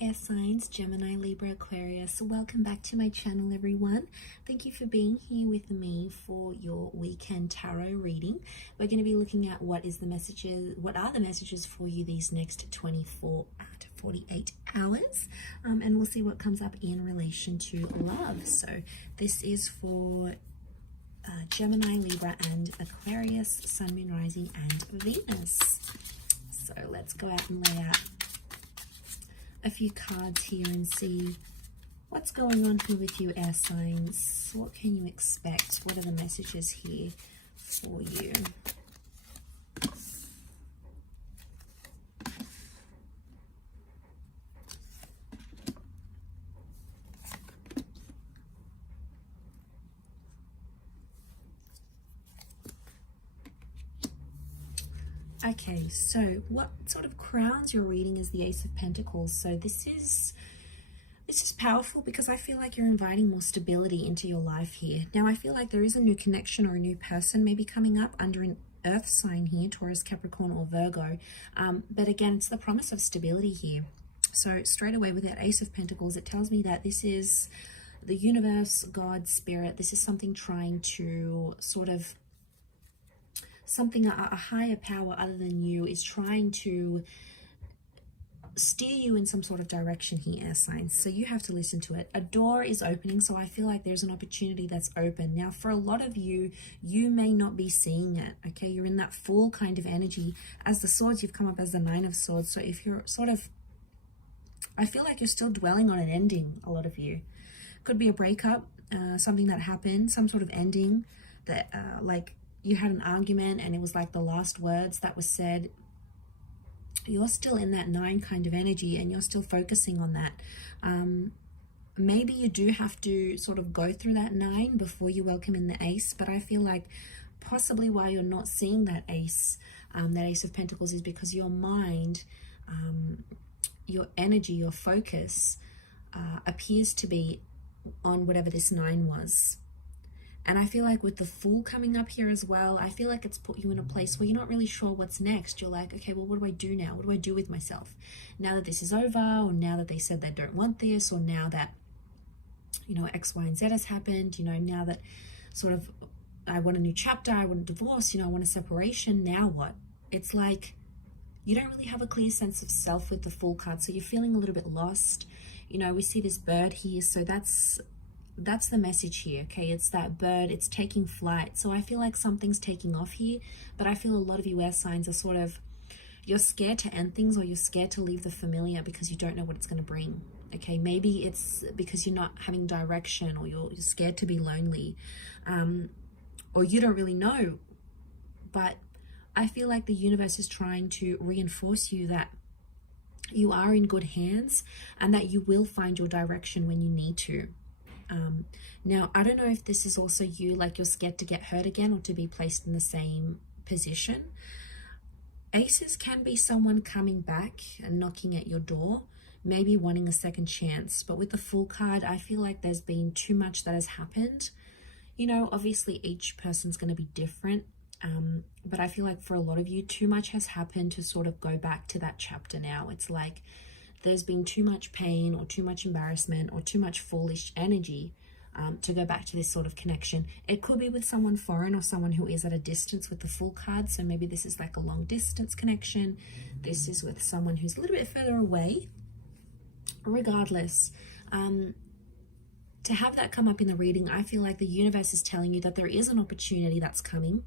air signs, Gemini, Libra, Aquarius. Welcome back to my channel, everyone. Thank you for being here with me for your weekend tarot reading. We're going to be looking at what are the messages for you these next 24 to 48 hours, and we'll see what comes up in relation to love. So this is for Gemini, Libra, and Aquarius, Sun, Moon, Rising, and Venus. So let's go out and lay out a few cards here and see what's going on here with you, air signs. What can you expect? What are the messages here for you? Okay, so what sort of crowns your reading is the Ace of Pentacles. So this is powerful because I feel like you're inviting more stability into your life here. Now, I feel like there is a new connection or a new person maybe coming up under an earth sign here, Taurus, Capricorn, or Virgo. But again, it's the promise of stability here. So straight away with that Ace of Pentacles, it tells me that this is the universe, God, spirit. This is something trying to sort of a higher power other than you is trying to steer you in some sort of direction here, air signs. So you have to listen to it. A door is opening, so I feel like there's an opportunity that's open. Now, for a lot of you, you may not be seeing it, okay? You're in that full kind of energy. As the swords, you've come up as the Nine of Swords. So if you're sort of, I feel like you're still dwelling on an ending, a lot of you. Could be a breakup, something that happened, some sort of ending that, like, you had an argument and it was like the last words that was said. You're still in that 9 kind of energy and you're still focusing on that. Maybe you do have to sort of go through that 9 before you welcome in the Ace, but I feel like possibly why you're not seeing that Ace of Pentacles is because your mind, your energy, your focus appears to be on whatever this 9 was. And I feel like with the Fool coming up here as well, I feel like it's put you in a place where you're not really sure what's next. You're like, okay, well, what do I do now? What do I do with myself? Now that this is over, or now that they said they don't want this, or now that, you know, X, Y, and Z has happened, you know, now that sort of I want a new chapter, I want a divorce, you know, I want a separation, now what? It's like you don't really have a clear sense of self with the Fool card, so you're feeling a little bit lost. You know, we see this bird here, so that's the message here, okay? It's that bird, it's taking flight. So I feel like something's taking off here, but I feel a lot of you air signs are sort of, you're scared to end things, or you're scared to leave the familiar because you don't know what it's going to bring, okay? Maybe it's because you're not having direction, or you're scared to be lonely, or you don't really know. But I feel like the universe is trying to reinforce you that you are in good hands and that you will find your direction when you need to. Now, I don't know if this is also you, like you're scared to get hurt again or to be placed in the same position. Aces can be someone coming back and knocking at your door, maybe wanting a second chance. But with the Fool card, I feel like there's been too much that has happened. You know, obviously each person's going to be different. But I feel like for a lot of you, too much has happened to sort of go back to that chapter now. It's like there's been too much pain or too much embarrassment or too much foolish energy to go back to this sort of connection. It could be with someone foreign or someone who is at a distance with the Fool card. So maybe this is like a long distance connection. This is with someone who's a little bit further away. Regardless, to have that come up in the reading, I feel like the universe is telling you that there is an opportunity that's coming.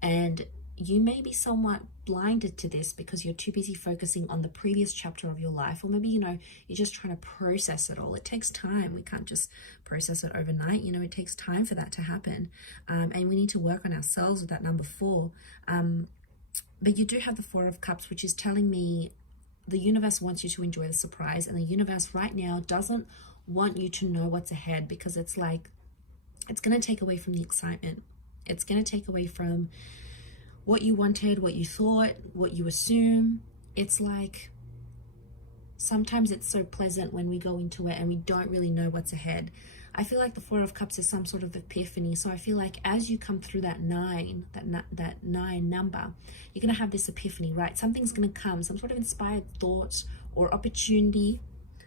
And you may be somewhat blinded to this because you're too busy focusing on the previous chapter of your life, or maybe, you know, you're just trying to process it all. It takes time. We can't just process it overnight. You know, it takes time for that to happen. And we need to work on ourselves with that number 4. But you do have the 4 of Cups, which is telling me the universe wants you to enjoy the surprise. And the universe right now doesn't want you to know what's ahead, because it's like, it's going to take away from the excitement. It's going to take away from what you wanted, what you thought, what you assume. It's like sometimes it's so pleasant when we go into it and we don't really know what's ahead. I feel like the Four of Cups is some sort of epiphany. So I feel like as you come through that 9, that 9 number, you're going to have this epiphany, right? Something's going to come, some sort of inspired thought or opportunity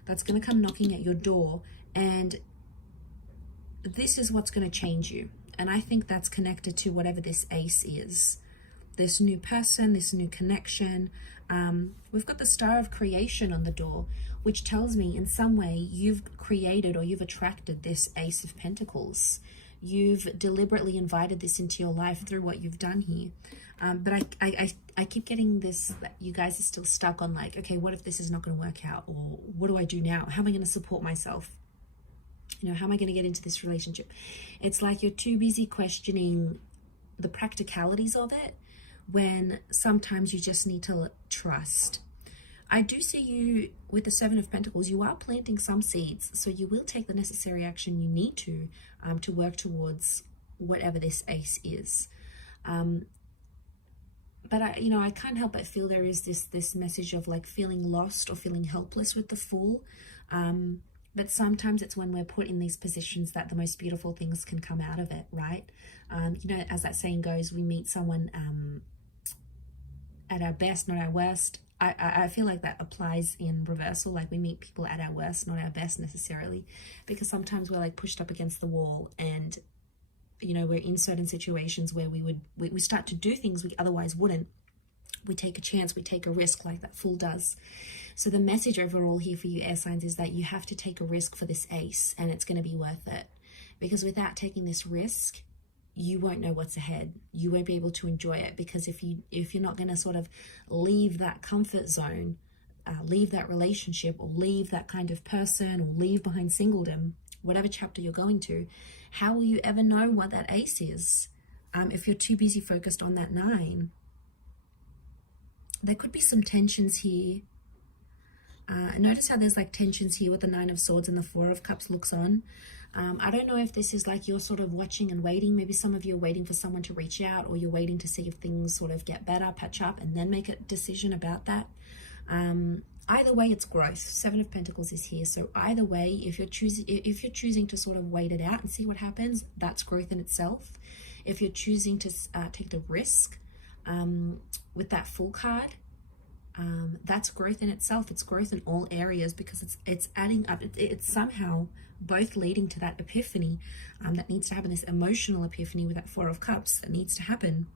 that's going to come knocking at your door, and this is what's going to change you. And I think that's connected to whatever this ace is, this new person, this new connection. We've got the Star of Creation on the door, which tells me in some way you've created or you've attracted this Ace of Pentacles. You've deliberately invited this into your life through what you've done here. But I keep getting this, that you guys are still stuck on like, okay, what if this is not going to work out? Or what do I do now? How am I going to support myself? You know, how am I going to get into this relationship? It's like you're too busy questioning the practicalities of it, when sometimes you just need to trust. I do see you with the Seven of Pentacles. You are planting some seeds, so you will take the necessary action you need to work towards whatever this ace is. But I can't help but feel there is this message of like feeling lost or feeling helpless with the Fool. But sometimes it's when we're put in these positions that the most beautiful things can come out of it, right? As that saying goes, we meet someone at our best, not our worst. I feel like that applies in reversal. Like we meet people at our worst, not our best necessarily, because sometimes we're like pushed up against the wall, and we're in certain situations where we start to do things we otherwise wouldn't. We take a chance, we take a risk like that Fool does. So the message overall here for you air signs is that you have to take a risk for this ace, and it's going to be worth it, because without taking this risk, you won't know what's ahead. You won't be able to enjoy it, because if you're not going to sort of leave that comfort zone, leave that relationship, or leave that kind of person, or leave behind singledom, whatever chapter you're going to, how will you ever know what that ace is if you're too busy focused on that 9? There could be some tensions here. Notice how there's like tensions here with the 9 of Swords and the 4 of Cups looks on. I don't know if this is like you're sort of watching and waiting. Maybe some of you are waiting for someone to reach out, or you're waiting to see if things sort of get better, patch up, and then make a decision about that. Either way, it's growth. 7 of Pentacles is here. So either way, if you're choosing to sort of wait it out and see what happens, that's growth in itself. If you're choosing to take the risk with that Fool card, that's growth in itself. It's growth in all areas, because it's adding up. It's somehow both leading to that epiphany that needs to happen, this emotional epiphany with that 4 of Cups that needs to happen.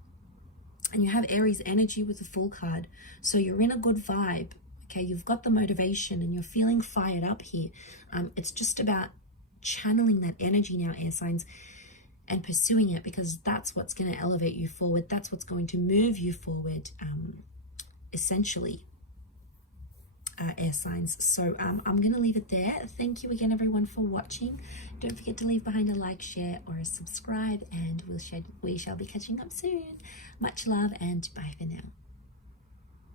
And you have Aries energy with the Fool card, so you're in a good vibe. Okay, you've got the motivation and you're feeling fired up here. It's just about channeling that energy now, air signs, and pursuing it, because that's what's going to elevate you forward. That's what's going to move you forward, essentially, air signs. So I'm going to leave it there. Thank you again, everyone, for watching. Don't forget to leave behind a like, share, or a subscribe, and we shall be catching up soon. Much love, and bye for now.